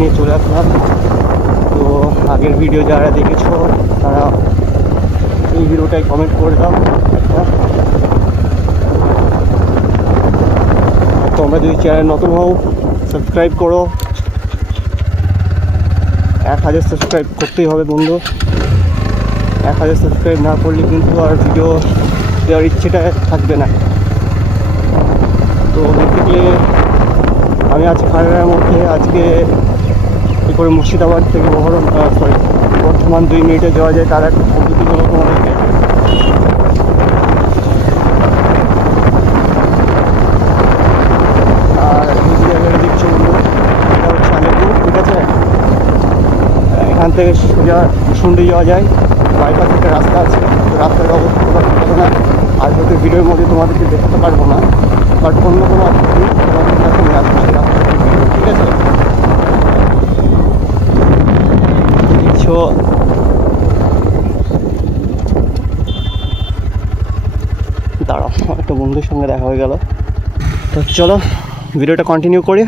নিয়ে চলে আসলাম। তো আগের ভিডিও যারা দেখেছো তারা এই ভিডিওটাই কমেন্ট করে দাও একটা। তোমরা যদি চ্যানেল নতুন হও সাবস্ক্রাইব করো। 1000 সাবস্ক্রাইব করতেই হবে বন্ধু। 1000 সাবস্ক্রাইব না করলে কিন্তু আর ভিডিও দেওয়ার ইচ্ছেটা থাকবে না। তো বেসিক্যালি আমি আছি খাগড়ার মধ্যে। আজকে কী করে মুর্শিদাবাদ থেকে বর্ধমান 2 মিনিটে যাওয়া যায় তার একটা পদ্ধতি হলো তোমাদেরকে। আর এই জায়গাটা দেখছো বন্ধু, এটা হচ্ছে আলিপুর, ঠিক আছে। এখান থেকে সোজা ভূষণ্ডি যাওয়া যায়, বাইপাস একটা রাস্তা আছে। তো রাস্তার অবস্থা তোমাদের ভালো না, আর হয়তো ভিডিওর মধ্যে তোমাদেরকে দেখাতে পারবো না, বাট অন্য কোনো অপশন তোমাদের কাছে নিয়ে আসবো সেই রাস্তার ভিডিও, ঠিক আছে। দেখছো দাঁড়াও, একটা বন্ধুর সঙ্গে দেখা হয়ে গেল। তো চলো ভিডিওটা কন্টিনিউ করি।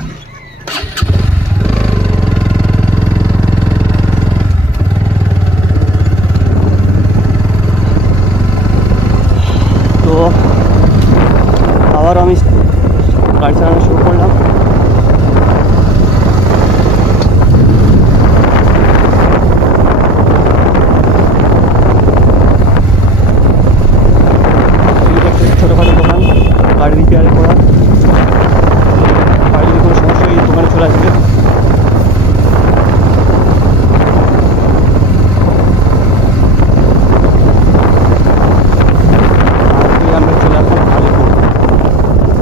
তো আবার আমি গাড়ি চালানো শুরু করলাম। ছোটোখাটো দোকান, গাড়ি রিপেয়ার করা। গাড়ি যদি কোনো সমস্যা এই দোকানে চলে আসবে। আমরা চলে আসলাম আলিপুর।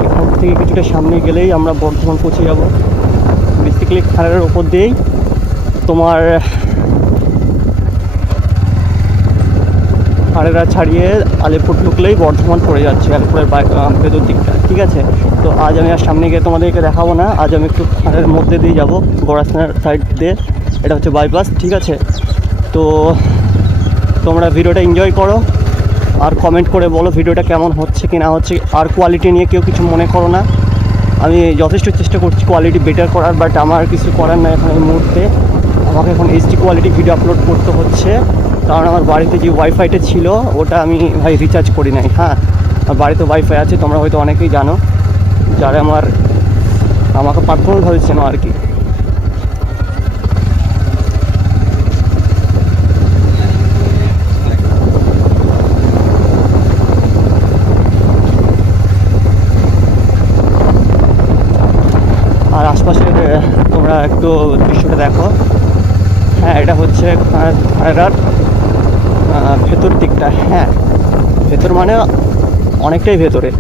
এখান থেকে কিছুটা সামনে গেলেই আমরা বর্ধমান পৌঁছে যাব। বেসিক্যালি খালের ওপর দিয়েই তোমার খালেরা ছাড়িয়ে আলিপুর ঢুকলেই বর্ধমান পড়ে যাচ্ছে, আলিপুরের ভেতর দিকটা, ঠিক আছে। তো আজ আমি আর সামনে গিয়ে তোমাদেরকে দেখাবো না, আজ আমি একটু খালের মধ্যে দিয়ে যাবো, গোড়াস্থানের সাইড দিয়ে। এটা হচ্ছে বাইপাস, ঠিক আছে। তো তোমরা ভিডিওটা এনজয় করো আর কমেন্ট করে বলো ভিডিওটা কেমন হচ্ছে কি না হচ্ছে। আর কোয়ালিটি নিয়ে কেউ কিছু মনে করো না, আমি যথেষ্ট চেষ্টা করছি কোয়ালিটি বেটার করার, বাট আমার কিছু করার না এখন এই মুহূর্তে। আমাকে এখন এইচডি কোয়ালিটি ভিডিও আপলোড করতে হচ্ছে, কারণ আমার বাড়িতে যে ওয়াইফাইটা ছিল ওটা আমি ভাই রিচার্জ করি নাই। হ্যাঁ, আমার বাড়িতে ওয়াইফাই আছে, তোমরা হয়তো অনেকেই জানো, যারা আমাকে পার্সোনালভাবে চেনো আর কি। আর আশপাশের তোমরা একটু দৃশ্যটা দেখো। হ্যাঁ, এটা হচ্ছে খাগড়ার ভেতর দিকটা। হ্যাঁ, ভেতর মানে অনেকটাই ভেতরে।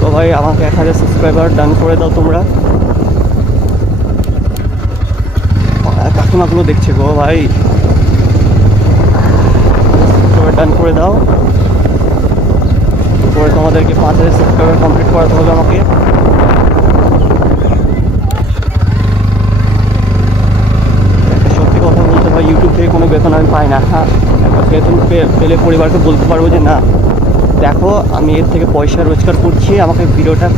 তো ভাই আমাকে 1000 সাবস্ক্রাইবার ডান করে দাও তোমরা। কাকিমাগুলো দেখছে গো ভাই, ডান করে দাও। পরে তোমাদেরকে 5000 সাবস্ক্রাইবার কমপ্লিট করাতে হবে আমাকে। একটা সত্যি কথা বলতে ভাই, ইউটিউব থেকে কোনো বেতন আমি পাই না। হ্যাঁ, একটা বেতন পেলে পরিবারকে বলতে পারবো যে না দেখো আমি এর থেকে পয়সা রোজগার করছি, আমাকে ভিডিওটা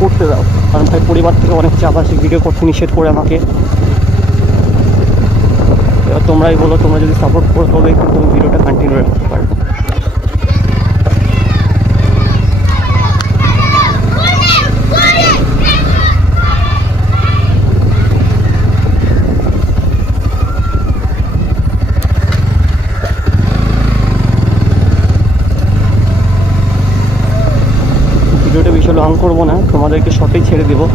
করতে দাও। কারণ ভাই পরিবার থেকে অনেক চাপ আসে, ভিডিও করতে নিষেধ করে আমাকে। এবার তোমরাই বলো, তোমরা যদি সাপোর্ট করো তবেই কিন্তু তুমি ভিডিওটা কন্টিনিউ রাখতে পারবে। ভিডিওটা বেশি লং করবো না, তোমাদেরকে শর্টেই ছেড়ে দেবো।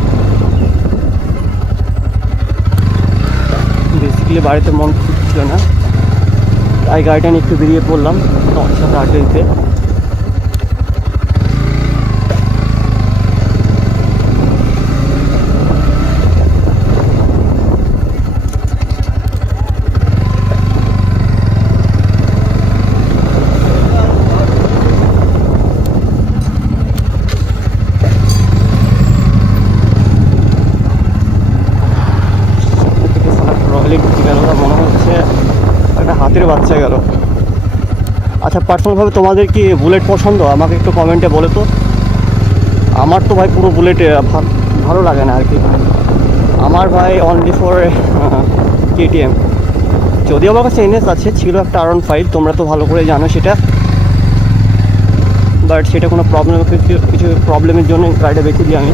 বেসিক্যালি বাড়িতে মন ছিল না, তাই গাড়িটা নিয়ে একটু বেরিয়ে পড়লাম তোমার সাথে আড্ডা দিতে। একটা হাতির বাচ্চা গেল। আচ্ছা, পার্সোনালভাবে তোমাদের কি বুলেট পছন্দ? আমাকে একটু কমেন্টে বলে তো। আমার তো ভাই পুরো বুলেটে ভালো লাগে না আর কি। আমার ভাই অনলি ফর কেটিএম। যদিও আমার কাছে এনএস আছে, ছিল একটা R15, তোমরা তো ভালো করে জানো সেটা। বাট সেটা কোনো কিছু প্রবলেমের জন্য গাড়িটা বেঁচে দিই আমি।